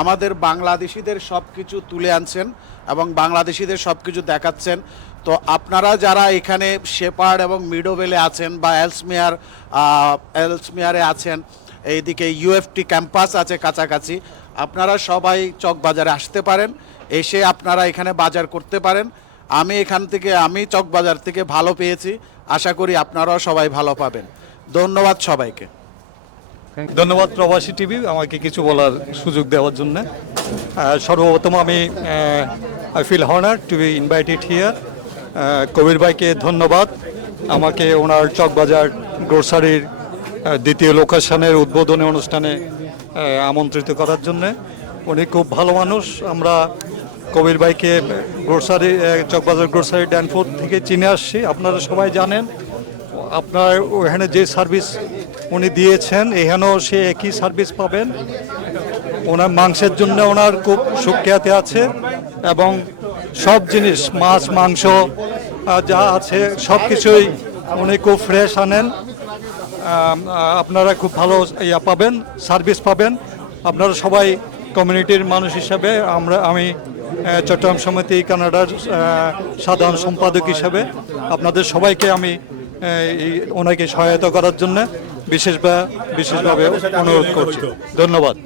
আমাদের বাংলাদেশিদের সব কিছু তুলে আনছেন এবং বাংলাদেশিদের সব কিছু দেখাচ্ছেন। তো আপনারা যারা এখানে শেপার্ড এবং মিডোভেলে আছেন বা এলসমিয়ারে আছেন, এইদিকে ইউএফটি ক্যাম্পাস আছে কাছাকাছি, আপনারা সবাই চকবাজারে আসতে পারেন, এসে আপনারা এখানে বাজার করতে পারেন। আমি চকবাজার থেকে ভালো পেয়েছি, আশা করি আপনারাও সবাই ভালো পাবেন। ধন্যবাদ সবাইকে। ধন্যবাদ প্রবাসী টিভি আমাকে কিছু বলার সুযোগ দেওয়ার জন্য। সর্বপ্রথম আমি I feel honoured to be invited here. Kabir ভাইকে ধন্যবাদ আমাকে ওনার চকবাজার গ্রোসারির দ্বিতীয় লোকেশনের উদ্বোধনী অনুষ্ঠানে আমন্ত্রিত করার জন্য। উনি খুব ভালো মানুষ। আমরা কবির ভাইকে চকবাজার গ্রোসারি ড্যানফোর্থ থেকে চিনে আসছি, আপনারা সবাই জানেন। আপনার ওখানে যে সার্ভিস উনি দিয়েছেন, এখানেও সে একই সার্ভিস পাবেন। ওনার মাংসের জন্য ওনার খুব সুখ্যাতি আছে এবং সব জিনিস, মাছ, মাংস যা আছে সব কিছুই উনি খুব ফ্রেশ আনেন। আপনারা খুব ভালো পাবেন, সার্ভিস পাবেন। আপনারা সবাই কমিউনিটির মানুষ হিসাবে, আমি চট্টগ্রাম সমিতি কানাডার সাধারণ সম্পাদক হিসাবে আপনাদের সবাইকে আমি ওনাকে সহায়তা করার জন্য বিশেষভাবে অনুরোধ করছি। ধন্যবাদ।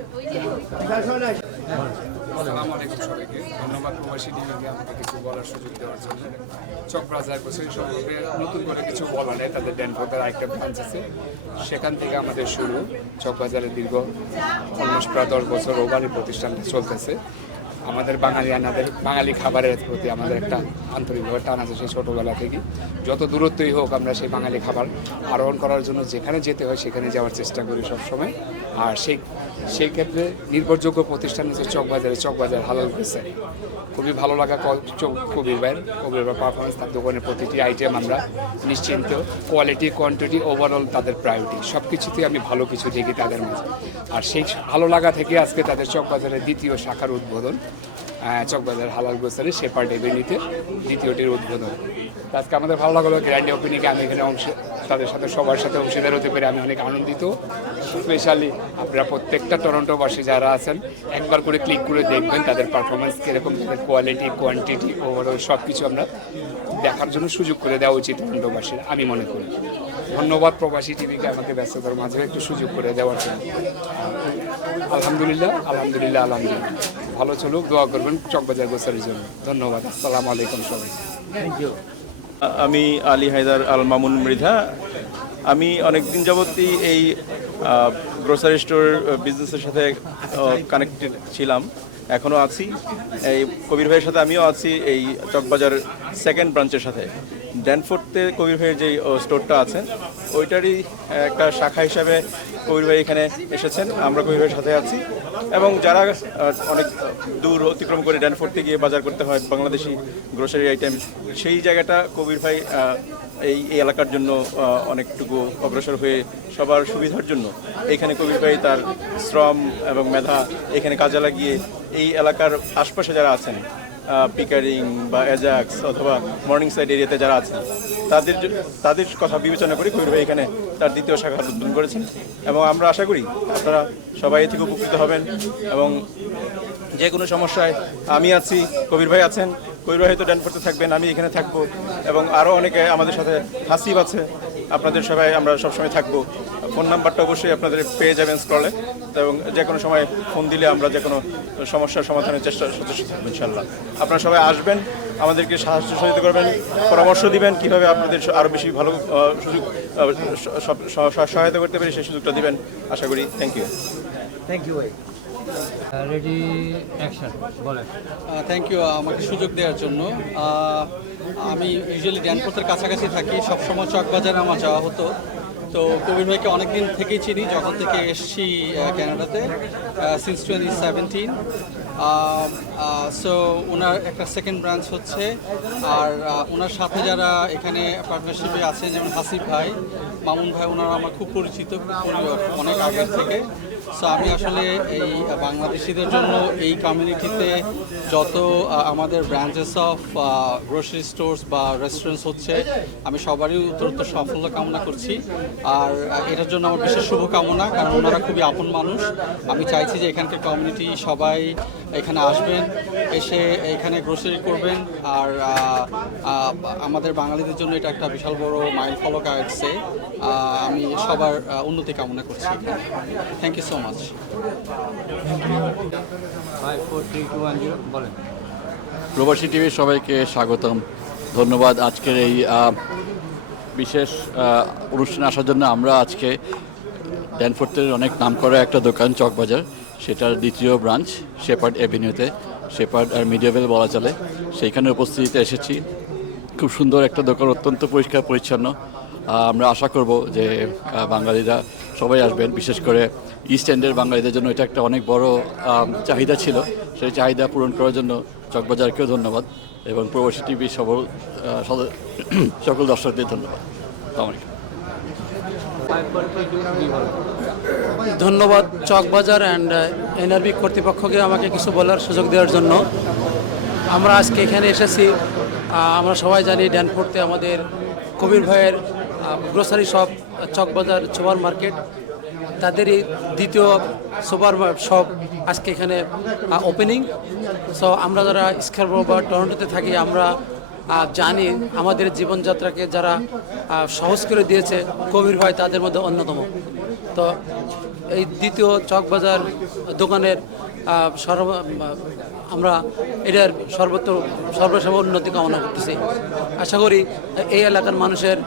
আসসালামু আলাইকুম সবাইকে, ধন্যবাদ প্রবাসী টিভিকে আমাকে কিছু বলার সুযোগ দেওয়ার জন্য। চকবাজার গ্রোসারি সম্পর্কে নতুন করে কিছু বলা নেই, তাদের ড্যানফোর্ডের আরেকটা ব্রাঞ্চ আছে, সেখান থেকে আমাদের শুরু। চকবাজারের দীর্ঘ অলমোস্ট প্রায় 10 বছর ওভারই প্রতিষ্ঠানটা চলতেছে। আমাদের বাঙালি খাবারের প্রতি আমাদের একটা আন্তরিকভাবে টান আছে সেই ছোটোবেলা থেকে। যত দূরত্বই হোক আমরা সেই বাঙালি খাবার আরোহণ করার জন্য যেখানে যেতে হয় সেখানে যাওয়ার চেষ্টা করি সবসময়। আর সেই ক্ষেত্রে নির্ভরযোগ্য প্রতিষ্ঠান হচ্ছে চকবাজার হালাল গ্রোসারি। খুবই ভালো লাগা কবির ভাই পারফরমেন্স, তার দোকানের প্রতিটি আইটেম আমরা নিশ্চিন্ত, কোয়ালিটি কোয়ান্টিটি ওভারঅল তাদের প্রায়োরিটি সব কিছুতেই আমি ভালো কিছু দেখি তাদের মাঝে। আর সেই ভালো লাগা থেকে আজকে তাদের চকবাজারের দ্বিতীয় শাখার উদ্বোধন, চকবাজার হালাল গ্রোসারি শেপার্ড এভিনিউতে দ্বিতীয়টির উদ্বোধন। আজকে আমাদের ভালো লাগলো গ্র্যান্ড ওপেনিংয়ে আমি এখানে তাদের সাথে সবার সাথে অংশীদার হতে পেরে আমি অনেক আনন্দিত। স্পেশালি আপনারা প্রত্যেকটা টরন্টোবাসী যারা আছেন একবার করে ক্লিক করে দেখবেন তাদের পারফরমেন্স কীরকম, তাদের কোয়ালিটি কোয়ান্টিটি ওভারঅল সব কিছু আমরা দেখার জন্য সুযোগ করে দেওয়া উচিত টরন্টোবাসীর, আমি মনে করি। ধন্যবাদ প্রবাসী টিভিকে আমাকে ব্যস্ততার মাঝে একটু সুযোগ করে দেওয়ার জন্য। আলহামদুলিল্লাহ ভালো চলুক, দোয়া করবেন চকবাজার গ্রোসারির জন্য। ধন্যবাদ, আসসালামু আলাইকুম সবাই। Thank you. আমি আলী হায়দার আল মামুন মৃধা। আমি অনেক দিন যাবতই এই গ্রোসারি স্টোর বিজনেসের সাথে কানেক্টেড ছিলাম, এখনও আছি। এই কবির ভাইয়ের সাথে আমিও আছি এই চকবাজার সেকেন্ড ব্রাঞ্চের সাথে। ড্যানফোর্ডতে কবির ভাইয়ের যে স্টোরটা আছে ওইটারই একটা শাখা হিসাবে কবির ভাই এখানে এসেছেন, আমরা কবির ভাইয়ের সাথে আছি। এবং যারা অনেক দূর অতিক্রম করে ড্যানফোর্ডতে গিয়ে বাজার করতে হয় বাংলাদেশি গ্রোসারি আইটেম, সেই জায়গাটা কবির ভাই এই এলাকার জন্য অনেকটুকু অগ্রসর হয়ে সবার সুবিধার জন্য এখানে কবির ভাই তার শ্রম এবং মেধা এখানে কাজে লাগিয়ে এই এলাকার আশপাশে যারা আছেন, পিকারিং বা এজাক্স অথবা মর্নিং সাইড এরিয়াতে যারা আছেন তাদের কথা বিবেচনা করে কবির ভাই এখানে তার দ্বিতীয় শাখা উদ্বোধন করেছেন। এবং আমরা আশা করি আপনারা সবাই এ থেকে উপকৃত হবেন। এবং যে কোনো সমস্যায় আমি আছি, কবির ভাই আছেন, কবির ভাই তো ড্যানফোর্ডে থাকবেন, আমি এখানে থাকবো, এবং আরও অনেকে আমাদের সাথে হাসিব আছে, আপনাদের সবাই আমরা সবসময় থাকবো। ফোন নাম্বারটা অবশ্যই আপনাদের পেয়ে যাবেন স্ক্রলে, এবং যে কোনো সময় ফোন দিলে আমরা যে কোনো সমস্যার সমাধানের চেষ্টা সচেষ্ট থাকবো ইনশাল্লাহ। আপনারা সবাই আসবেন, আমাদেরকে সাহায্য সহযোগিতা করবেন, পরামর্শ দিবেন কীভাবে আপনাদের আরও বেশি ভালো সুযোগ সহায়তা করতে পারি সেই সুযোগটা দিবেন আশা করি। থ্যাংক ইউ ভাই। রেডি অ্যাকশন বলেন। থ্যাংক ইউ আমাকে সুযোগ দেওয়ার জন্য। আমি ইউজুয়ালি ড্যানফোর্ডের কাছাকাছি থাকি, সবসময় চকবাজারে আমার যাওয়া হতো। তো কবির ভাইকে অনেক দিন থেকেই চিনি, যখন থেকে এসেছি ক্যানাডাতে, সিন্স 2017। সো ওনার একটা সেকেন্ড ব্রাঞ্চ হচ্ছে, আর ওনার সাথে যারা এখানে পার্টনারশিপে আছেন যেমন হাসিব ভাই, মামুন ভাই, ওনারা আমার খুব পরিচিত অনেক আগের থেকে। সো আমি আসলে এই বাংলাদেশিদের জন্য এই কমিউনিটিতে যত আমাদের ব্রাঞ্চেস অফ গ্রোসারি স্টোর্স বা রেস্টুরেন্টস হচ্ছে, আমি সবারই উত্তরোত্তর সাফল্য কামনা করছি। আর এটার জন্য আমার বিশেষ শুভকামনা, কারণ ওনারা খুবই আপন মানুষ। আমি চাইছি যে এখানকার কমিউনিটি সবাই এখানে আসবেন, এসে এখানে গ্রোসারি করবেন। আর আমাদের বাঙালিদের জন্য এটা একটা বিশাল বড় মাইল ফলক আসছে। আমি সবার উন্নতি কামনা করছি। Thank you so much. 5 4 3 2 1 0 বলেন। প্রবাসী টিভির সবাইকে স্বাগতম, ধন্যবাদ আজকের এই বিশেষ অনুষ্ঠানে আসার জন্য। আমরা আজকে ড্যানফোর্ডের অনেক নামকরা একটা দোকান চকবাজার, সেটার দ্বিতীয় ব্রাঞ্চ শেপার্ড এভিনিউতে, শেপার্ড আর মিডিয়াবেল বলা চলে, সেইখানে উপস্থিতিতে এসেছি। খুব সুন্দর একটা দোকান, অত্যন্ত পরিষ্কার পরিচ্ছন্ন। আমরা আশা করব যে বাঙালিরা সবাই আসবেন, বিশেষ করে ইস্ট এন্ডের বাঙালিদের জন্য এটা একটা অনেক বড় চাহিদা ছিল। সেই চাহিদা পূরণ করার জন্য চকবাজারকেও ধন্যবাদ, এবং প্রবাসী টিভি সকল দর্শকদের ধন্যবাদ। ধন্যবাদ চকবাজার অ্যান্ড এনআরবি কর্তৃপক্ষকে আমাকে কিছু বলার সুযোগ দেওয়ার জন্য। আমরা আজকে এখানে এসেছি, আমরা সবাই জানি ড্যানফোর্ডে আমাদের কবির ভাইয়ের grocery shop Chawkbazar super market, তাদেরই দ্বিতীয় সুপার শপ আজকে এখানে ওপেনিং। সো আমরা যারা স্কারবরো বা টরন্টোতে থাকি, আমরা জানি আমাদের জীবনযাত্রাকে যারা সহজ করে দিয়েছে কবির ভাই তাদের মধ্যে অন্যতম। তো এই দ্বিতীয় চকবাজার দোকানের আমরা এটার সর্বসর্ব উন্নতি কামনা করতেছি। আশা করি এই এলাকার মানুষের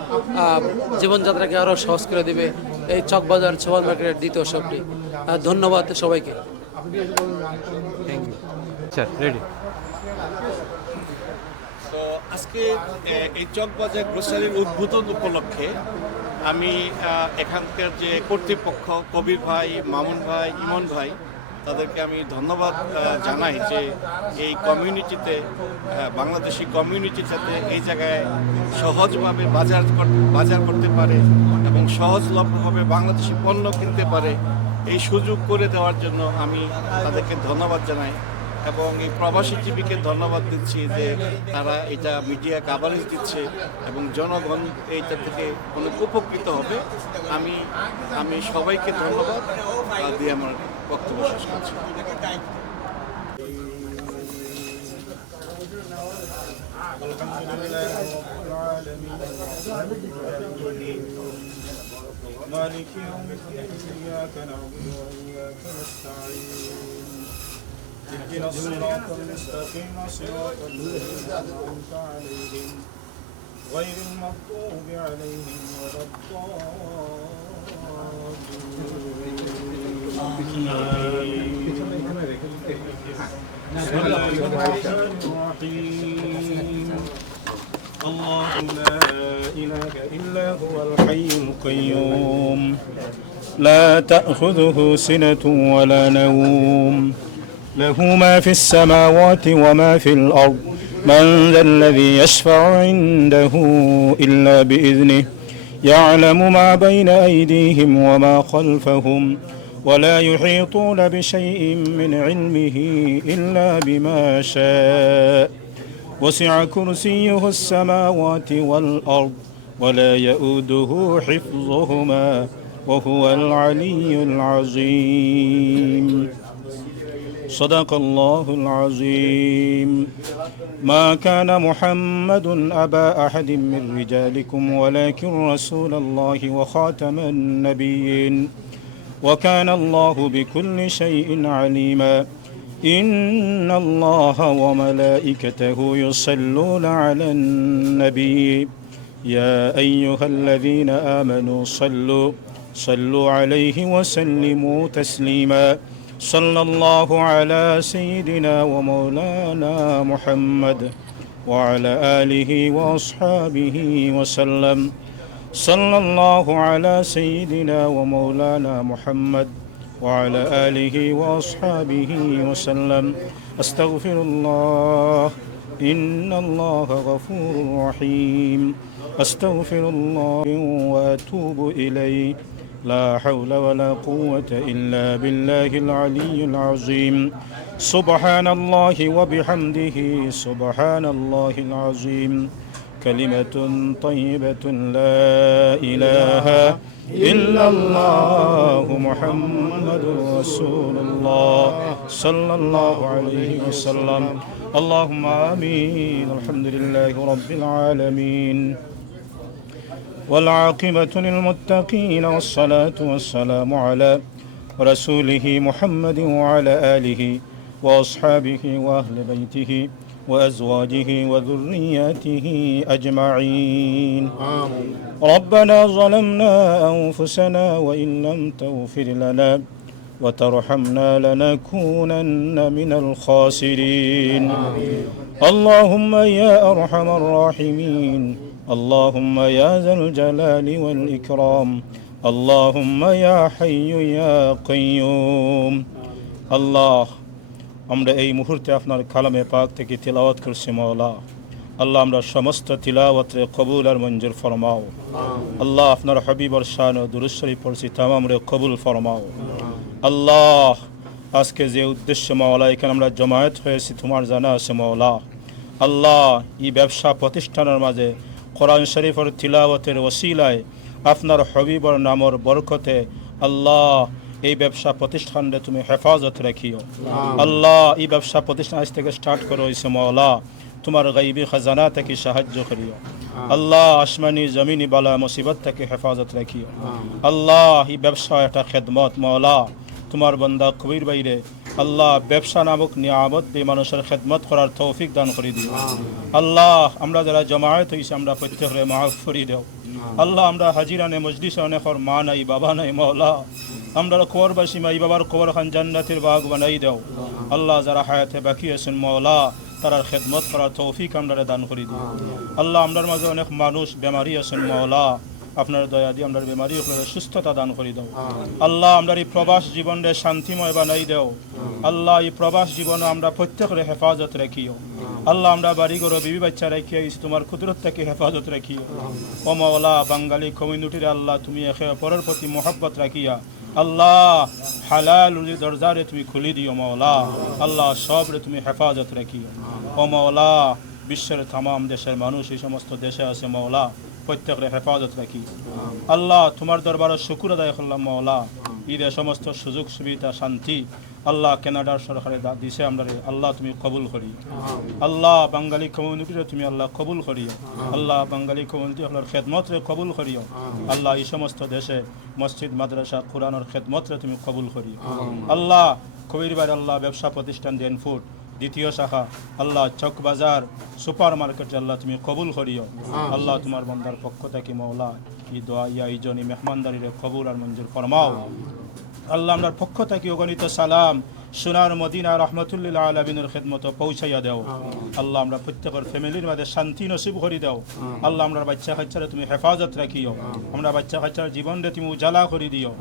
জীবনযাত্রাকে আরও সহজ করে দেবে এই চকবাজার সুপার মার্কেটের দ্বিতীয় শপটি। ধন্যবাদ সবাইকে। রেডি। তো আজকে এই চকবাজার গ্রোসারির উদ্বোধন উপলক্ষে আমি এখানকার যে কর্তৃপক্ষ কবির ভাই, মামুন ভাই, ইমন ভাই, তাদেরকে আমি ধন্যবাদ জানাই যে এই কমিউনিটিতে বাংলাদেশি কমিউনিটি যাতে এই জায়গায় সহজভাবে বাজার করতে পারে এবং সহজলভ্যভাবে বাংলাদেশি পণ্য কিনতে পারে, এই সুযোগ করে দেওয়ার জন্য আমি তাদেরকে ধন্যবাদ জানাই এবং এই প্রবাসী টিভিকে ধন্যবাদ দিচ্ছি যে তারা এটা মিডিয়া কাভারেজ দিচ্ছে এবং জনগণ এইটা থেকে অনেক উপকৃত হবে। আমি সবাইকে ধন্যবাদ দিয়ে আমার বক্তব্য শেষ করছি। مالك يوم الدين إياك نعبد وإياك نستعين اهدنا الصراط المستقيم صراط الذين أنعمت عليهم غير المغضوب عليهم ولا بسم الله الرحمن الرحيم الله لا إله إلا هو الحي القيوم لا تأخذه سنة ولا نوم له ما في السماوات وما في الأرض من ذا الذي يشفع عنده إلا بإذنه يعلم ما بين أيديهم وما خلفهم ولا يحيطون بشيء من علمه إلا بما شاء وسع كرسيه السماوات والأرض ولا يؤوده حفظهما وهو العلي العظيم صدق الله العظيم ما كان محمد أبا أحد من رجالكم ولكن رسول الله وخاتم النبيين وكان الله بكل شيء عليما إن الله وملائكته يصلون على النبي يا أيها الذين آمنوا صلوا عليه وسلموا تسليما صلى الله على سيدنا ومولانا محمد وعلى آله وأصحابه وسلم صلى الله على سيدنا ومولانا محمد وعلى آله وأصحابه وسلم أستغفر الله إن الله غفور رحيم أستغفر الله وأتوب إليه لا حول ولا قوة إلا بالله العلي العظيم سبحان الله وبحمده سبحان الله العظيم كلمة طيبة لا إله إلا الله محمد رسول الله صلى الله عليه وسلم اللهم آمين الحمد لله رب العالمين والعاقبة للمتقين والصلاة والسلام على رسوله محمد وعلى آله وأصحابه وأهل بيته وأزواجه وذرياته أجمعين آمين. ربنا ظلمنا أنفسنا وإن لم تغفر لنا وترحمنا لنكونن من الخاسرين آمين. اللهم يا أرحم الراحمين اللهم يا ذا الجلال والإكرام اللهم يا حي يا قيوم الله আমরা এই মুহূর্তে আপনার কালামে পাক থেকে তিলাওয়াত করছি মাওলা আল্লাহ আমরা সমস্ত তিলাওয়াতে কবুল আর মঞ্জুর ফরমাও আল্লাহ আপনার হাবিবর শান ও দুরূদ শরীফ পড়ছি তামাম রে কবুল ফরমাও আল্লাহ আজকে যে উদ্দেশ্য মাওলা এখানে আমরা জমায়েত হয়েছি তোমার জানা আছে মাওলা আল্লাহ এই ব্যবসা প্রতিষ্ঠানের মাঝে কোরআন শরীফের তিলাওয়াতের ওসিলায় আপনার হাবিবর নামর বরকতে আল্লাহ এই ব্যবসা প্রতিষ্ঠানে তুমি হেফাজত রাখিও আল্লাহ এই ব্যবসা প্রতিষ্ঠান আজ থেকে স্টার্ট করো হয়েছে মাওলা তোমার গাইবি খাজানা থেকে সাহায্য করিও আল্লাহ আসমানি জমিনি বালা মুসিবত থেকে হেফাজত রাখিও আল্লাহ এই ব্যবসা একটা খেদমত মওলা তোমার বান্দা কবির বাইরে আল্লাহ ব্যবসা নামক নিয়ামত দিয়ে মানুষের খেদমত করার তৌফিক দান করে দিও আল্লাহ আমরা যারা জমায়েত হয়েছি আমরা প্রত্যেকরে মাফ করে দেও আল্লাহ আমরা হাজিরানে মজলিসে অনেকর মা নাই বাবা নাই মওলা আমরা কবরবাসী মাই বাবার কবর খান জান্নাতের বাগ বানাই দাও আল্লাহ যারা হায়াতে বাকি আছেন মওলা তারার খেদমত করার তৌফিক আমরা দান করে দিও আল্লাহ আমরার মাঝে অনেক মানুষ বেমারি আছেন মওলা আপনার দয়া দিয়ে আমরা বেমারি সুস্থতা দান করে দাও আল্লাহ আমরা এই প্রবাস জীবনে শান্তিময় বানাই দাও আল্লাহ এই প্রবাস জীবনে আমরা প্রত্যেকের হেফাজত রাখিও আল্লাহ আমরা বাড়ি ঘর বিবি বাচ্চা রাখিয়া তোমার কুদরত থেকে হেফাজত রাখিও ও মওলা বাঙালি কমিউনিটির আল্লাহ তুমি একে অপরের প্রতি মোহাব্বত রাখিয়া আল্লাহ হালাল দরজারে তুমি খুলি দিও মওলা আল্লাহ সবরে তুমি হেফাজত রাখিও ও মওলা বিশ্বের তাম দেশের মানুষ এই সমস্ত দেশে আছে মওলা প্রত্যেকের হেফাজত রাখি আল্লাহ তোমার দরবারে শুকুর আদায় করলাম মওলা ঈদের সমস্ত সুযোগ সুবিধা শান্তি আল্লাহ কানাডার সরকারে দিছে আমরা আল্লাহ তুমি কবুল করি আল্লাহ বাঙালি কমিউনিটিরে তুমি আল্লাহ কবুল করিও আল্লাহ বাঙালি কমিউনিটি হলার খেদমতরে কবুল করিও আল্লাহ এই সমস্ত দেশে মসজিদ মাদ্রাসা কোরআনের খেদমতরে তুমি কবুল করিও আল্লাহ কবিরবার আল্লাহ ব্যবসা প্রতিষ্ঠান ডেন ফুড দ্বিতীয় শাখা আল্লাহ চক বাজার সুপার মার্কেট আল্লাহ তুমি কবুল করিও আল্লাহ তোমার বান্দার পক্ষ থেকে মওলা এই দোয়া ইয়া এই জনি মেহমানদারিরে কবুল আর মঞ্জুর ফরমাও আল্লাহ আমরার পক্ষ থেকে অগণিত সালাম সোনার মদিনা রহমতুল্লিল আলমিনের খেদমত পৌঁছাইয়া দেও আল্লাহ আমরা প্রত্যেকের ফ্যামিলির মধ্যে শান্তি নসিব করে দাও আল্লাহ আমরা বাচ্চা কাচ্চারে তুমি হেফাজত রাখিও আমরা বাচ্চা কাচ্চার জীবনরে তুমি উজালা করে দিও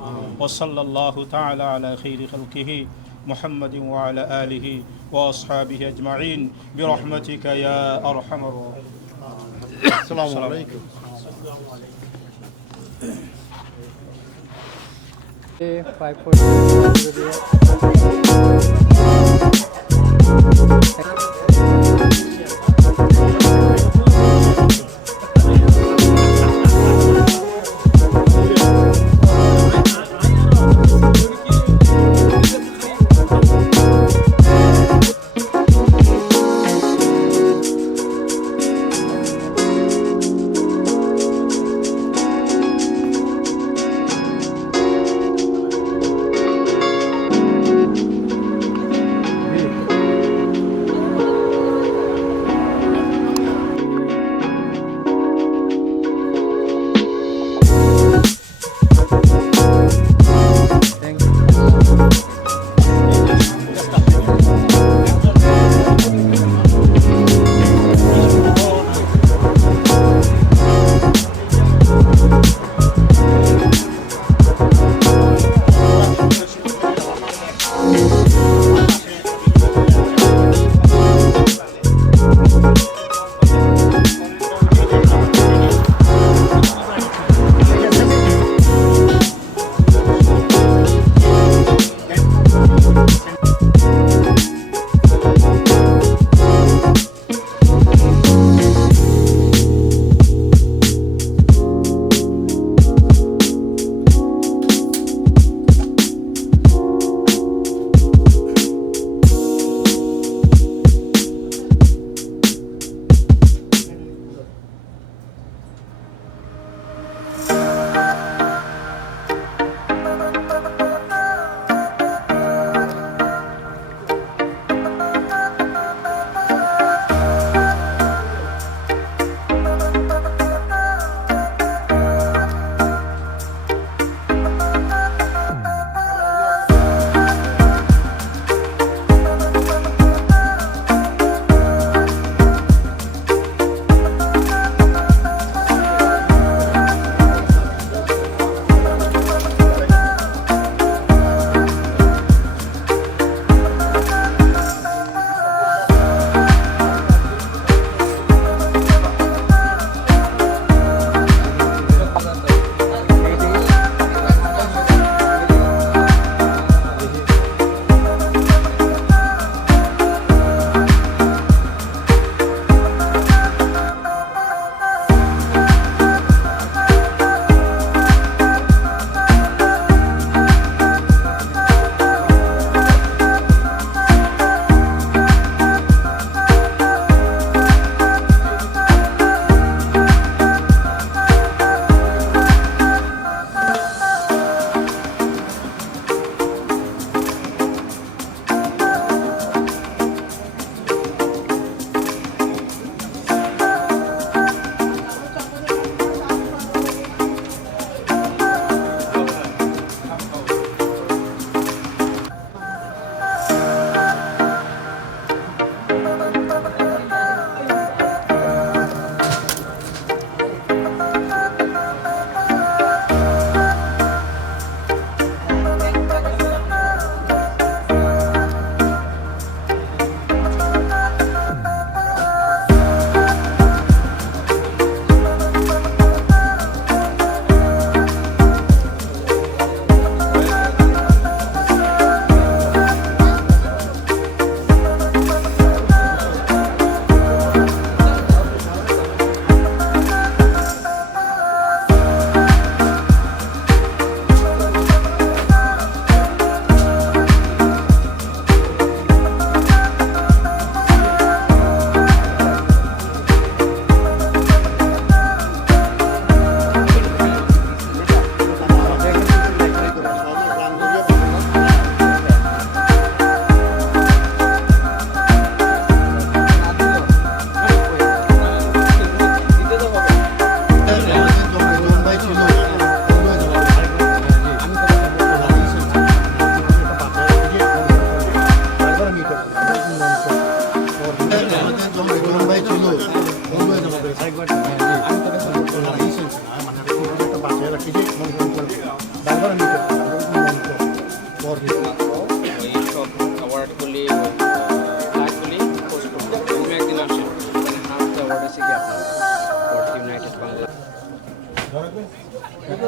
ও সাল্লাল্লাহু তাআলা আলা খাইরি খালকিহি محمد وعلى آله وأصحابه أجمعين برحمتك يا أرحم الراحمين السلام عليكم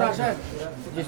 জি